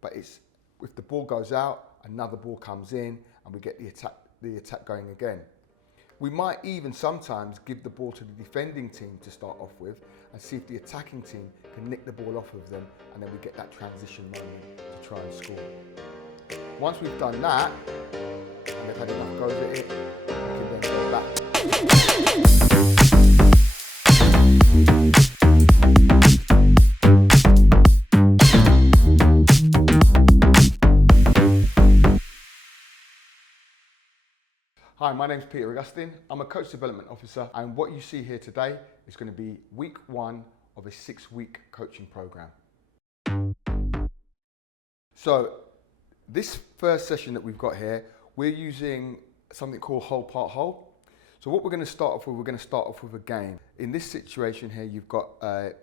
But it's if the ball goes out, another ball comes in, and we get the attack going again. We might even sometimes give the ball to the defending team to start off with and see if the attacking team can nick the ball off of them, and then we get that transition moment to try and score. Once we've done that, and they've had enough goes at it, we can then go back. Hi, my name's Peter Augustine. I'm a coach development officer, and what you see here today is going to be week 1 of a 6-week coaching program. So this first session that we've got here, we're using something called whole part whole. So what we're going to start off with, we're going to start off with a game. In this situation here, you've got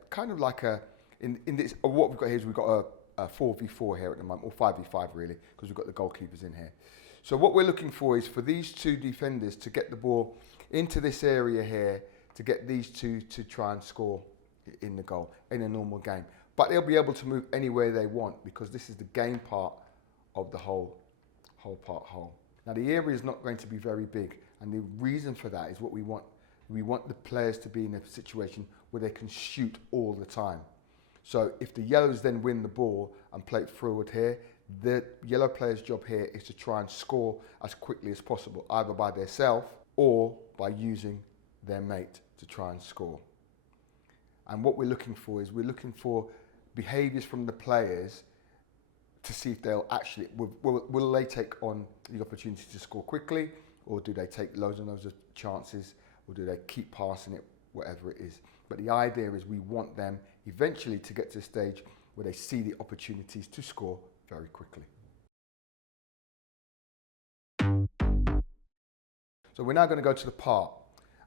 kind of like what we've got here is we've got a 4v4 here at the moment, or 5v5 really, because we've got the goalkeepers in here. So what we're looking for is for these two defenders to get the ball into this area here, to get these two to try and score in the goal in a normal game. But they'll be able to move anywhere they want, because this is the game part of the whole part whole. Now the area is not going to be very big, and the reason for that is what we want. We want the players to be in a situation where they can shoot all the time. So if the yellows then win the ball and play it forward here, the yellow player's job here is to try and score as quickly as possible, either by themselves or by using their mate to try and score. And what we're looking for is we're looking for behaviours from the players to see if they'll actually, will they take on the opportunity to score quickly, or do they take loads and loads of chances, or do they keep passing it, whatever it is. But the idea is we want them eventually to get to a stage where they see the opportunities to score very quickly. So we're now going to go to the part.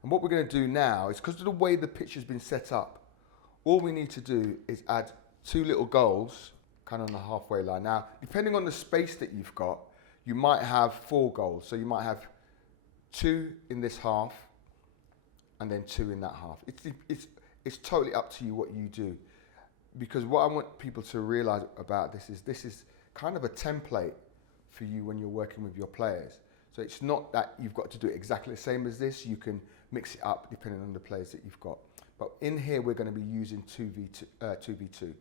And what we're going to do now is, because of the way the pitch has been set up, all we need to do is add 2 little goals kind of on the halfway line. Now, depending on the space that you've got, you might have 4 goals. So you might have 2 in this half and then 2 in that half. It's totally up to you what you do. Because what I want people to realise about this is kind of a template for you when you're working with your players. So it's not that you've got to do it exactly the same as this. You can mix it up depending on the players that you've got. But in here, we're going to be using 2v2.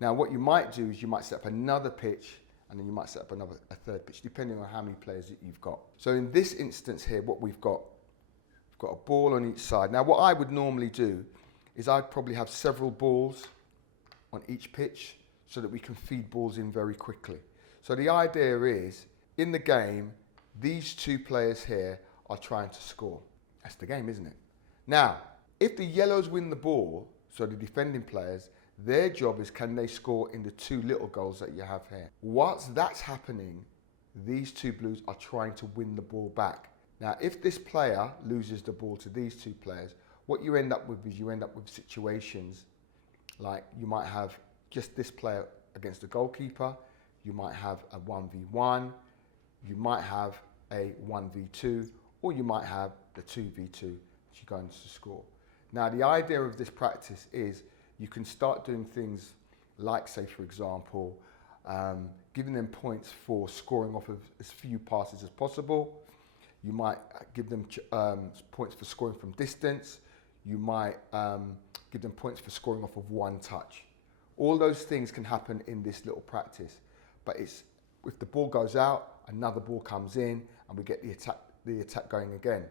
Now, what you might do is you might set up another pitch, and then you might set up a third pitch, depending on how many players that you've got. So in this instance here, what we've got a ball on each side. Now, what I would normally do is I'd probably have several balls on each pitch so that we can feed balls in very quickly. So the idea is, in the game, these 2 players here are trying to score. That's the game, isn't it? Now, if the yellows win the ball, so the defending players, their job is, can they score in the 2 little goals that you have here? Whilst that's happening, these 2 blues are trying to win the ball back. Now, if this player loses the ball to these 2 players, what you end up with is you end up with situations like you might have just this player against the goalkeeper, you might have a 1v1, you might have a 1v2, or you might have the 2v2 which you're going to score. Now the idea of this practice is you can start doing things like, say for example, giving them points for scoring off of as few passes as possible. You might give them points for scoring from distance. You might give them points for scoring off of 1 touch. All those things can happen in this little practice, but it's if the ball goes out, another ball comes in, and we get the attack going again.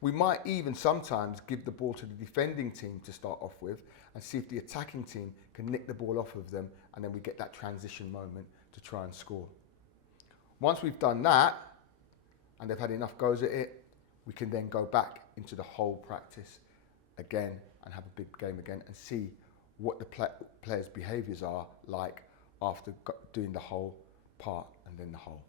We might even sometimes give the ball to the defending team to start off with and see if the attacking team can nick the ball off of them, and then we get that transition moment to try and score. Once we've done that, and they've had enough goes at it, we can then go back into the whole practice again and have a big game again and see what the players' behaviours are like after doing the whole part and then the whole.